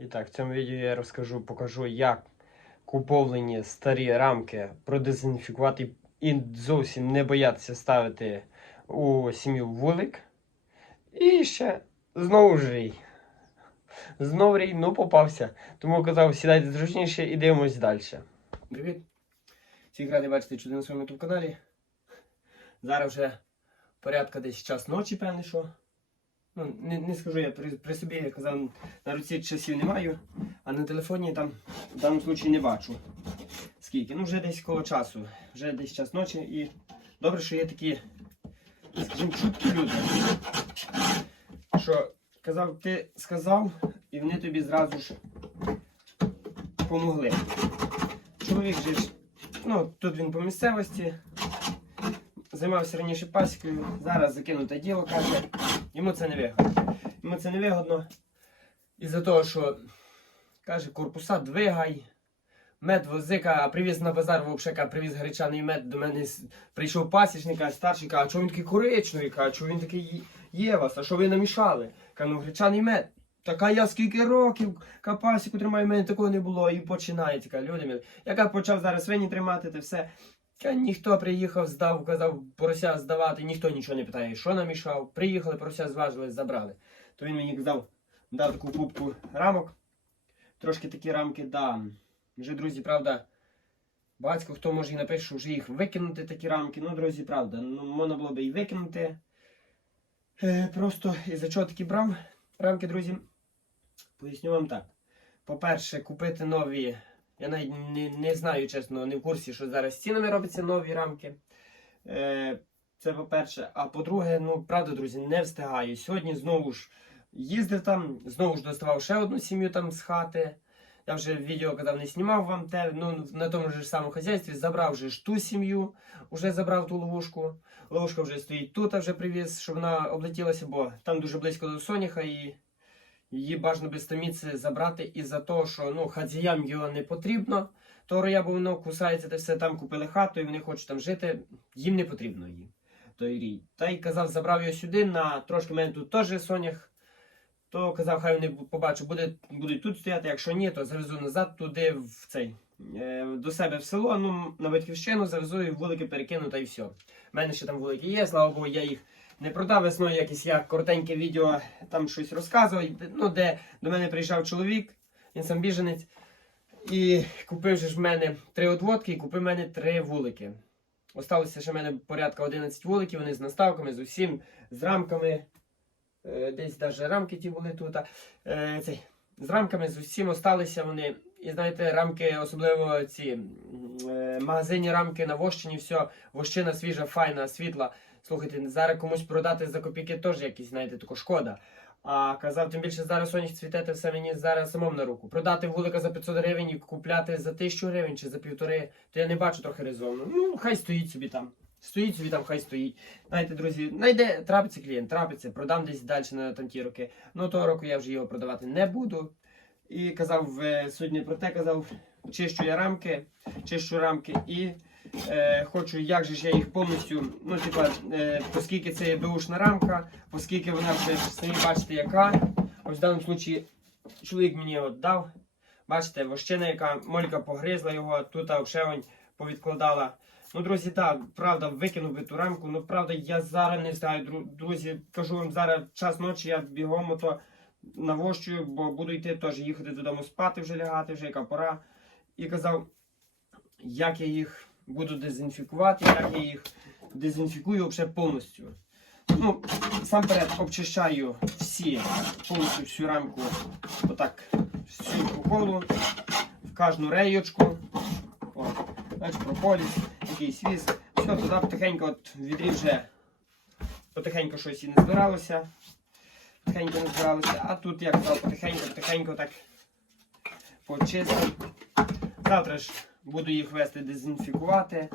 І так, в цьому відео я розкажу, покажу, як куповлені старі рамки продезінфікувати і зовсім не боятися ставити у сім'ю вулик. І ще знову ж. Знову рій, ну попався. Тому казав, сідайте зручніше і дивимось далі. Привіт! Всіх радий бачити чути на своєму ютуб каналі. Зараз вже порядка десь час ночі, певне, що. Ну, не, не скажу, я при, при собі я казав, на руці часів не маю, а на телефоні там в даному випадку не бачу. Скільки? Ну, вже десь коло часу, вже десь час ночі і добре, що є такі, скажімо, чуткі люди. Що казав, ти сказав, і вони тобі зразу ж помогли. Чоловік же ж, ну, тут він по місцевості, займався раніше пасікою, зараз закинуте діло, каже, йому це не вигодно. Йому це не вигодно із-за того, що каже, корпуса двигай, мед возика, привіз на базар, вовше, каже, привіз гречаний мед, до мене прийшов пасічник, каже, старший, каже, а чого він такий коричневий, каже, чого він такий є- вас, а що ви намішали? Каже, ну гречаний мед. Така я скільки років капасіку тримаю, в мене такого не було. І починається, люди. Яка почав зараз свині тримати, те все. Ніхто приїхав, здав, казав порося здавати, ніхто нічого не питає, що намішав. Приїхали, порося зважили, забрали. То він мені казав, дав таку кубку рамок. Трошки такі рамки дам. Вже, друзі, правда, багатько хто може і напише, що вже їх викинути, такі рамки. Ну, друзі, правда, ну, можна було би і викинути. Е, просто із-за чого такі брав рамки, друзі? Поясню вам так. По-перше, купити нові. Я навіть не, не знаю, чесно, не в курсі, що зараз з цінами робляться нові рамки. Е, це по-перше. А по-друге, ну правда, друзі, не встигаю. Сьогодні знову ж їздив там, знову ж доставав ще одну сім'ю там з хати. Я вже відео казав, не знімав вам те. Ну, на тому ж самому хазяйстві забрав вже ж ту сім'ю, вже забрав ту ловушку. Ловушка вже стоїть тут, а вже привіз, щоб вона облетілася, бо там дуже близько до соняха і її бажано без таміці забрати із-за того, що ну, хазяям його не потрібно. То роя, бо воно кусається, те все там купили хату і вони хочуть там жити. Їм не потрібно їм. Той рій. Та й казав, забрав його сюди на трошки мене тут теж сонях. То казав, хай вони побачу, буде, будуть тут стояти. Якщо ні, то завезу назад туди в цей. е, До себе в село, ну на батьківщину завезу і вулики перекину та й все. У мене ще там вулики є, слава Богу, я їх не продав весною якесь я коротеньке відео там щось розказував. Ну, де до мене приїжджав чоловік, він сам біженець, і купив же ж в мене три одводки і купив в мене три вулики. Осталося ще в мене порядка 11 вуликів, вони з наставками, з усім, з рамками. Е, Десь навіть рамки ті були тут. Е, цей, з рамками з усім осталися вони. І знаєте, рамки, особливо ці е, магазинні рамки на вощині, все, вощина свіжа, файна, світла. Слухайте, зараз комусь продати за копійки теж якісь, знаєте, тако шкода. А казав, тим більше зараз сонях цвітете, все мені зараз самому на руку. Продати вулика за 500 гривень і купляти за 1000 гривень чи за півтори, то я не бачу трохи резонно. Ну, хай стоїть собі там. Стоїть собі там, хай стоїть. Знаєте, друзі, найде, трапиться клієнт, трапиться, продам десь далі на там ті роки. Ну того року я вже його продавати не буду. І казав е, сьогодні про те, казав, чищу я рамки, чищу рамки і е, хочу, як же ж я їх повністю, ну, типа, е, оскільки це є беушна рамка, оскільки вона вже самі бачите, яка. Ось в даному випадку чоловік мені його дав. Бачите, вощина, яка молька погризла його, тут обшевень повідкладала. Ну, друзі, так, правда, викинув би ту рамку. Ну, правда, я зараз не знаю, друзі. Кажу вам зараз час ночі, я бігом ото навощую, бо буду йти теж їхати додому спати, вже лягати, вже яка пора. І казав, як я їх буду дезінфікувати, як я їх дезінфікую взагалі повністю. Ну, сам перед обчищаю всі, повністю всю рамку, отак, всю по колу, в кожну реєчку. О, прополіс, якийсь віз. Все, туди потихеньку от в відрі вже потихеньку щось і не збиралося. Потихеньку не збиралося. А тут як потихеньку, потихеньку так почистив. Завтра ж буду їх вести дезінфікувати.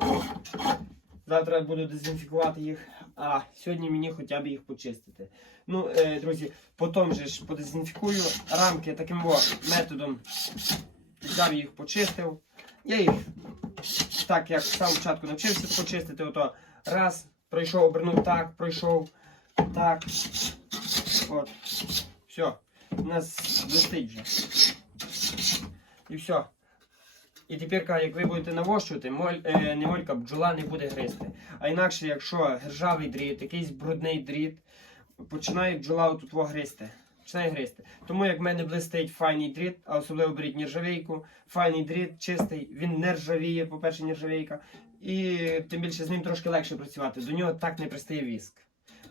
Завтра буду дезінфікувати їх, а сьогодні мені хоча б їх почистити. Ну, е, друзі, потім же ж подезінфікую рамки таким методом. Взяв їх, почистив. Я їх так, як самого початку навчився почистити, ото раз, пройшов, обернув так, пройшов так. От. Все. у нас блистить вже. І все. І тепер, як ви будете навощувати, моль, е, не молька, бджола не буде гризти. А інакше, якщо ржавий дріт, якийсь брудний дріт, починає бджола отут гризти. Починає гризти. Тому як в мене блистить файний дріт, а особливо беріть нержавійку, файний дріт, чистий, він не ржавіє, по-перше, нержавійка. І тим більше з ним трошки легше працювати. До нього так не пристає віск.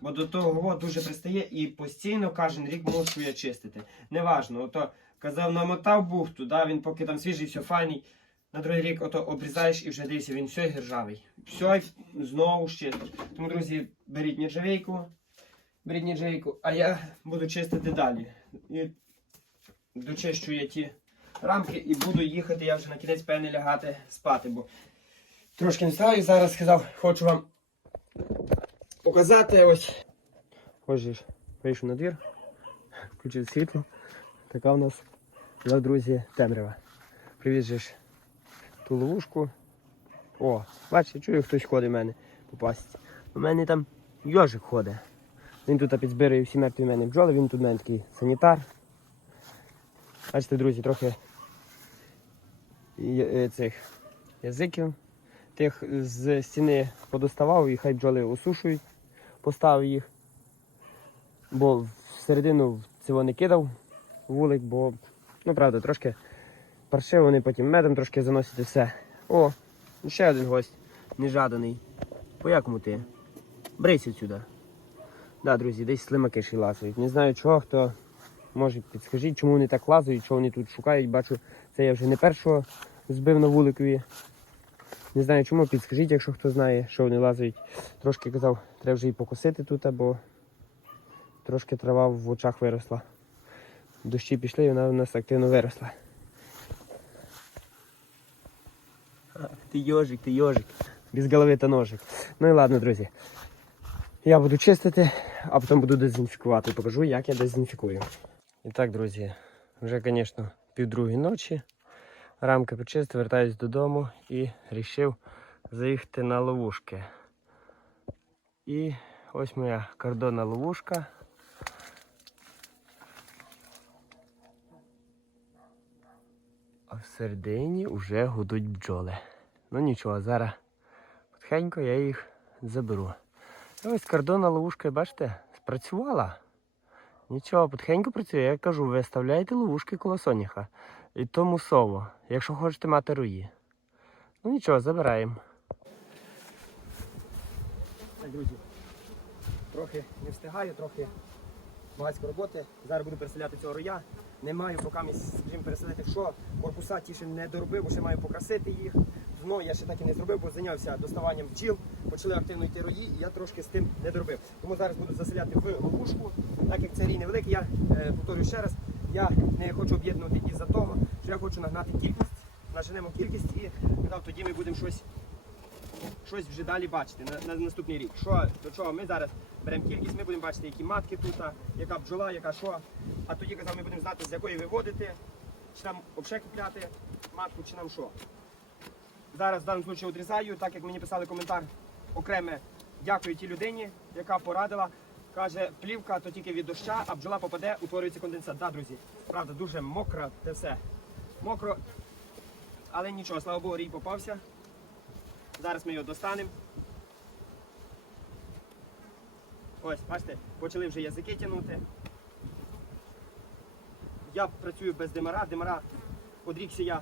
Бо до того дуже пристає і постійно кожен рік мушу я чистити. Неважно, ото казав, намотав бухту, да, він поки там свіжий, все файний. На другий рік ото обрізаєш і вже дивишся, він все гіржавий. Все знову ж. Тому, друзі, беріть нержавійку, беріть нержавійку, а я буду чистити далі. І дочищу я ті рамки і буду їхати, я вже на кінець певне лягати спати, бо трошки не став зараз сказав, хочу вам показати ось. Ось вийшов на двір, включив світло. Така в нас, друзі, темрява. Привіз же ту ловушку. О, бачите, чую, хтось ходить в мене по пасіці. У мене там йожик ходить. Він тут підзбирає всі мертві в мене бджоли, він тут в мене такий санітар. Бачите, друзі, трохи е, цих язиків. Тих з стіни подоставав і хай бджоли осушують, поставив їх. Бо всередину цього не кидав вулик, бо, ну правда, трошки паршиво вони потім медом трошки заносять і все. О, ще один гость, нежаданий. По якому ти? Брись сюди. Да, друзі, десь слимаки ще лазають. Не знаю чого, хто може підскажіть, чому вони так лазають, що вони тут шукають. Бачу, це я вже не першого збив на вуликові. Не знаю чому, підскажіть, якщо хто знає, що вони лазають. Трошки казав, треба вже і покосити тут, бо трошки трава в очах виросла. Дощі пішли і вона у нас активно виросла. Ти йожик, ти йожик. Без голови та ножик. Ну і ладно, друзі. Я буду чистити, а потім буду дезінфікувати. Покажу, як я дезінфікую. І так, друзі, вже, звісно, півдругої ночі. Рамки почистив, вертаюсь додому і вирішив заїхати на ловушки. І ось моя кордонна ловушка. А всередині вже гудуть бджоли. Ну нічого, зараз потихеньку я їх заберу. Ось кордонна ловушка, бачите, спрацювала. Нічого, потихеньку працює. Я кажу, виставляйте ловушки коло соняха. І тому сово, якщо хочете мати руї. Ну нічого, забираємо. Так, друзі, трохи не встигаю, трохи багатько роботи. Зараз буду переселяти цього роя. Не маю поки, скажімо, переселити що. Корпуса ті ще не доробив, бо ще маю покрасити їх. Дно я ще так і не зробив, бо зайнявся доставанням бджіл. Почали активно йти рої, і я трошки з тим не доробив. Тому зараз буду заселяти в ловушку. Так як це рій невеликий, я е, повторюю ще раз, я не хочу об'єднувати із-за того, що я хочу нагнати кількість. Наженемо кількість і казав, тоді ми будемо щось щось вже далі бачити на, на наступний рік. Що до чого ми зараз беремо кількість, ми будемо бачити, які матки тут, яка бджола, яка що. А тоді казав, ми будемо знати, з якої виводити, чи нам взагалі купляти матку, чи нам що. Зараз в даному випадку відрізаю, так як мені писали коментар окреме дякую тій людині, яка порадила. Каже, плівка то тільки від доща, а бджола попаде, утворюється конденсат. Да, друзі, правда, дуже мокро, це все. Мокро, але нічого, слава Богу, рій попався. Зараз ми його достанемо. Ось, бачите, почали вже язики тягнути. Я працюю без димара. Димара одрікся я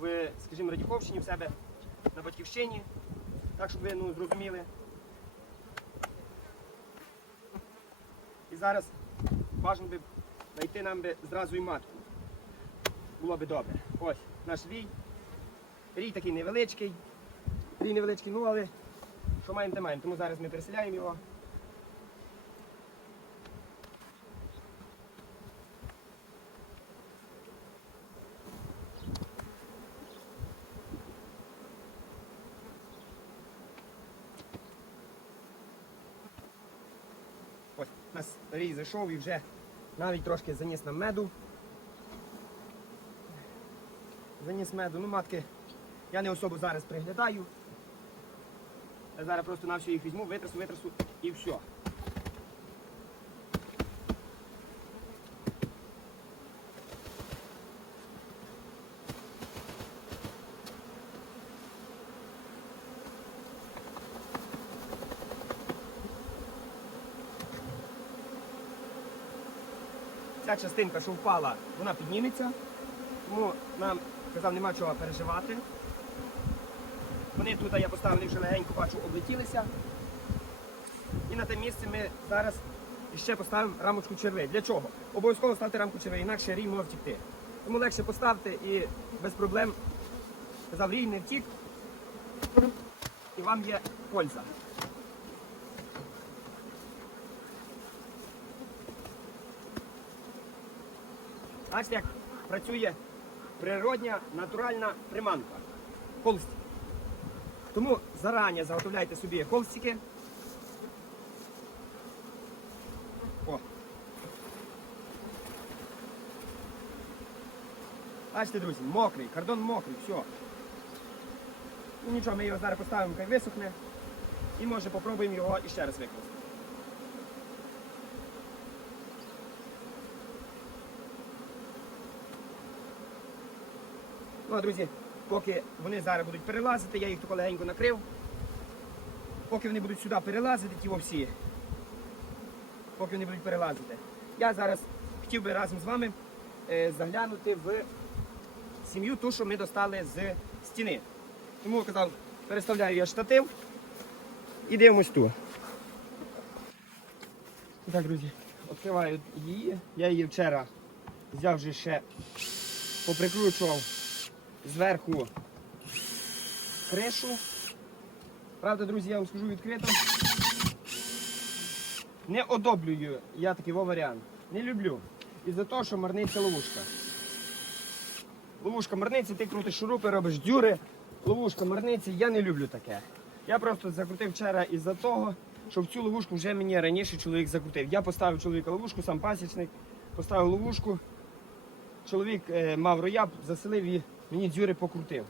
в, скажімо, Радіховщині в себе на батьківщині. Так, щоб ви ну, зрозуміли. І зараз бажано би знайти нам би зразу і матку. Було би добре. Ось наш рій. Рій такий невеличкий. Рій невеличкий, ну але що маємо, те маємо. Тому зараз ми переселяємо його. Нас рій зайшов і вже навіть трошки заніс нам меду. Заніс меду. Ну, матки, я не особо зараз приглядаю. Я зараз просто на всю їх візьму, витрасу, витрасу і все. Та частинка, що впала, вона підніметься. Тому нам казав, нема чого переживати. Вони тут, я поставив, вже легенько бачу, облетілися. І на те місце ми зараз ще поставимо рамочку червей. Для чого? Обов'язково ставте рамку червей, інакше рій може втікти. Тому легше поставте і без проблем казав, рій не втік. І вам є польза. Бачите, як працює природня натуральна приманка. Холстик. Тому зарані заготовляйте собі холстики. О. Бачите, друзі, мокрий, кордон мокрий, все. Ну нічого, ми його зараз поставимо, хай висохне. І може попробуємо його іще раз використати. Ну, а друзі, поки вони зараз будуть перелазити, я їх тако легенько накрив. Поки вони будуть сюди перелазити, ті всі. Поки вони будуть перелазити. Я зараз хотів би разом з вами е, заглянути в сім'ю, ту, що ми достали з стіни. Тому казав, переставляю я штатив і дивимось ту. Так, друзі, відкриваю її. Я її вчора взяв вже ще поприкручував зверху кришу. Правда, друзі, я вам скажу відкрито. Не одоблюю я такий варіант. Не люблю. Із-за того, що марниться ловушка. Ловушка марниться, ти крутиш шурупи, робиш дюри. Ловушка марниться, я не люблю таке. Я просто закрутив вчора із-за того, що в цю ловушку вже мені раніше чоловік закрутив. Я поставив чоловіка ловушку, сам пасічник, поставив ловушку. Чоловік е, мав рояб, заселив і мені дзюри покрутив.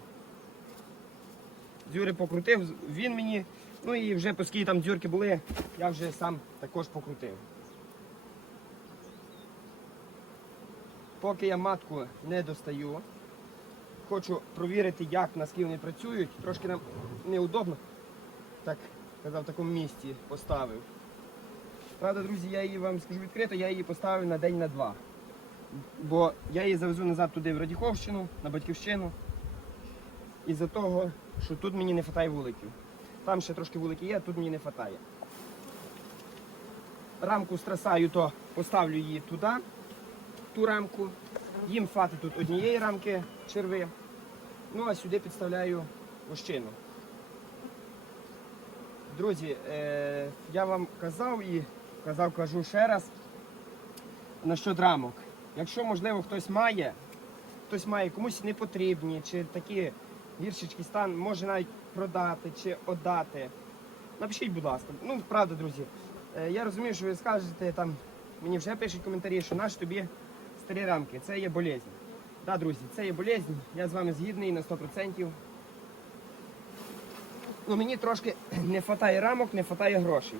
Дзюри покрутив, він мені, ну і вже оскільки там дзюрки були, я вже сам також покрутив. Поки я матку не достаю, хочу провірити, як наскільки вони працюють. Трошки нам неудобно, так казав, в такому місці поставив. Правда, друзі, я її вам скажу відкрито, я її поставив на день на два. Бо я її завезу назад туди в Радіховщину, на батьківщину. Із-за того, що тут мені не вистачає вуликів. Там ще трошки вулики є, а тут мені не вистачає. Рамку страсаю, то поставлю її туди, ту рамку. Їм хватить тут однієї рамки черви. Ну а сюди підставляю вощину. Друзі, е, я вам казав і казав, кажу ще раз насчет рамок. Якщо, можливо, хтось має, хтось має комусь не потрібні, чи такі гіршечки стан, може навіть продати чи отдати. Напишіть, будь ласка. Ну, правда, друзі. е, Я розумію, що ви скажете, там мені вже пишуть коментарі, що наш тобі старі рамки. Це є болезнь. Так, да, друзі, це є болезнь. Я з вами згідний на 100%. Ну, мені трошки не вистачає рамок, не вистачає грошей.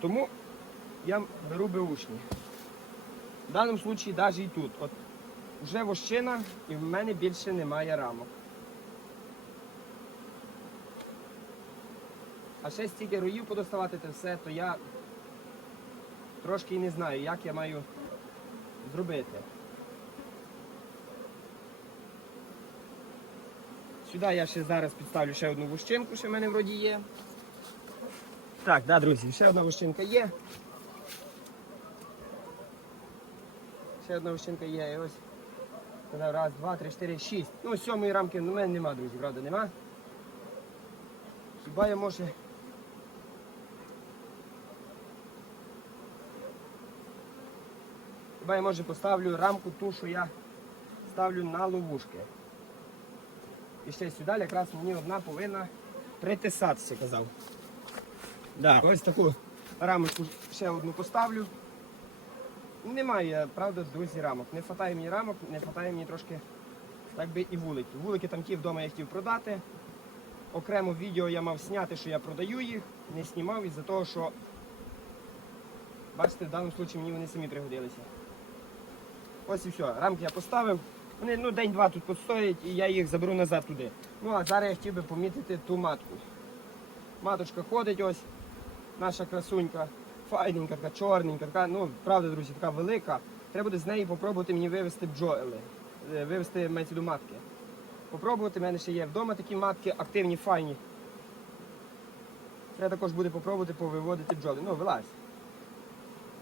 Тому я беру беушні. В даному випадку навіть і тут. От вже вощина і в мене більше немає рамок. А ще стільки роїв подоставати те все, то я трошки і не знаю, як я маю зробити. Сюди я ще зараз підставлю ще одну вощинку, що в мене вроді є. Так, да, друзі, ще одна вощинка є. Ще одна вощинка є. І ось. Раз, два, три, чотири, шість. Ну, сьомої рамки в мене нема, друзі, правда, нема. Хіба я може. Хіба я може поставлю рамку ту, що я ставлю на ловушки. І ще сюди якраз мені одна повинна притисатися, казав. Да. Ось таку рамочку ще одну поставлю. Немає, правда, друзі, рамок. Не вистачає мені рамок, не вистачає мені трошки так би і вуликів. Вулики там ті вдома я хотів продати. Окремо відео я мав зняти, що я продаю їх, не знімав із-за того, що бачите, в даному випадку мені вони самі пригодилися. Ось і все. Рамки я поставив. Вони ну, день-два тут постоять і я їх заберу назад туди. Ну а зараз я хотів би помітити ту матку. Маточка ходить ось, наша красунька. Файненька, така чорненька, така, ну, правда, друзі, така велика. Треба буде з неї попробувати мені вивести бджоли, е, вивести мається до матки. Попробувати, в мене ще є вдома такі матки, активні, файні. Треба також буде попробувати повиводити бджоли. Ну, вилазь.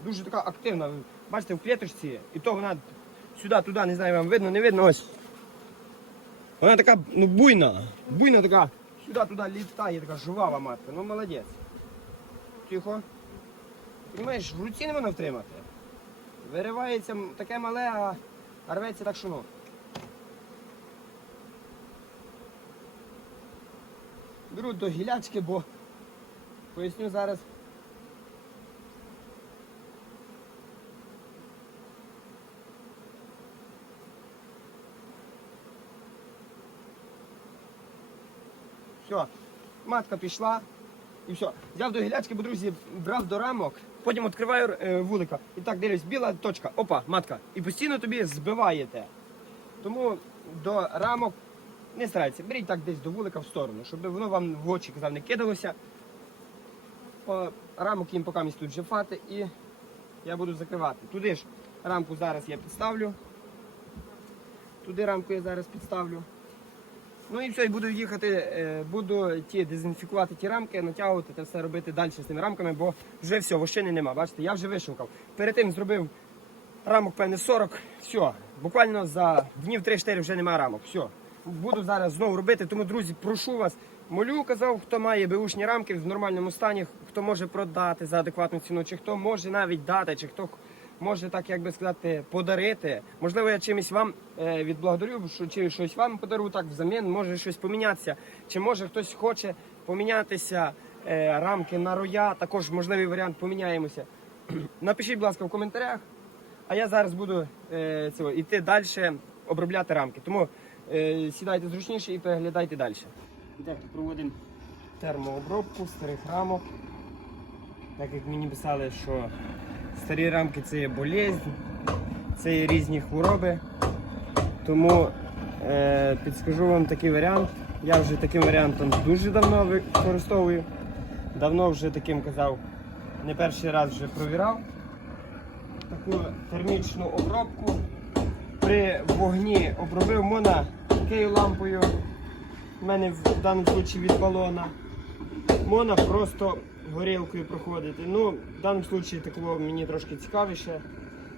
Дуже така активна. Бачите, в клеточці, і то вона сюди, туди, не знаю, вам видно, не видно, ось. Вона така, ну, буйна. Буйна така. Сюди, туди літає, така жвава матка. Ну, молодець. Тихо. Понимаєш, в руці не можна втримати. Виривається таке мале, а рветься так, що ну. Беру до гілячки, бо поясню зараз. Все, матка пішла. І все. Взяв до гілячки, бо друзі, брав до рамок, потім відкриваю е, вулика. І так дивлюсь, біла точка, опа, матка. І постійно тобі збиваєте. Тому до рамок не старайтеся, беріть так десь до вулика в сторону, щоб воно вам в очі казав, не кидалося. О, рамок їм поки тут жефати і я буду закривати. Туди ж рамку зараз я підставлю. Туди рамку я зараз підставлю. Ну і все, і буду їхати, е, буду ті дезінфікувати ті рамки, натягувати та все робити далі з тими рамками, бо вже все, вощини нема. Бачите, я вже вишукав. Перед тим зробив рамок, певне, 40. Все, буквально за днів 3-4 вже немає рамок. Все. Буду зараз знову робити. Тому, друзі, прошу вас. Молю, казав, хто має беушні рамки в нормальному стані, хто може продати за адекватну ціну, чи хто може навіть дати, чи хто може так, як би сказати, подарити. Можливо, я чимось вам е, відблагодарю, що чи щось вам подарую так взамін, може щось помінятися. Чи може хтось хоче помінятися е, рамки на роя, також можливий варіант поміняємося. Напишіть, будь ласка, в коментарях. А я зараз буду е, цього, йти далі, обробляти рамки. Тому е, сідайте зручніше і переглядайте далі. Так, проводимо термообробку старих рамок. Так як мені писали, що старі рамки це є болезнь, це є різні хвороби. Тому е, підскажу вам такий варіант. Я вже таким варіантом дуже давно використовую. Давно вже таким казав, не перший раз вже провірав таку термічну обробку. При вогні обробив можна такою лампою. У мене в даному випадку від балона. Можна просто горілкою проходити. Ну, в даному випадку такого мені трошки цікавіше,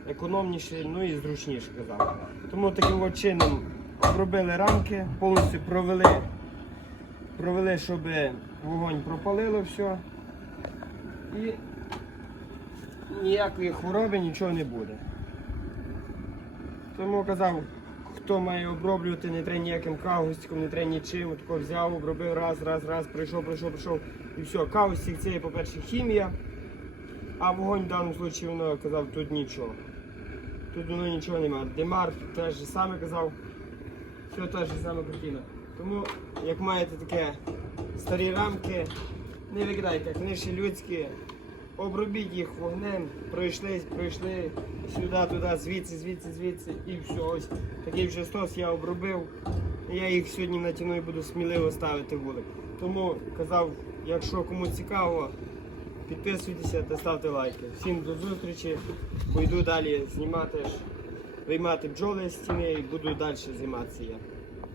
економніше, ну і зручніше казав. Тому таким от чином обробили рамки, повністю провели, провели, щоб вогонь пропалило все. І ніякої хвороби нічого не буде. Тому казав, хто має оброблювати, не треба ніяким кагустиком, не треба нічим. Тако взяв, обробив раз, раз, раз, прийшов, прийшов, прийшов. І все, кагустик це є, по-перше, хімія, а вогонь в даному випадку воно казав, тут нічого. Тут воно нічого немає. Демар теж саме казав, все теж саме картина. Тому, як маєте таке старі рамки, не викидайте, ще людські. Обробіть їх вогнем, пройшлись, пройшли сюди, туди, звідси, звідси, звідси і все. Ось такий вже стос я обробив. Я їх сьогодні натягну і буду сміливо ставити вулик. Тому казав, якщо кому цікаво, підписуйтеся та ставте лайки. Всім до зустрічі. Пойду далі знімати, виймати бджоли з стіни і буду далі займатися я.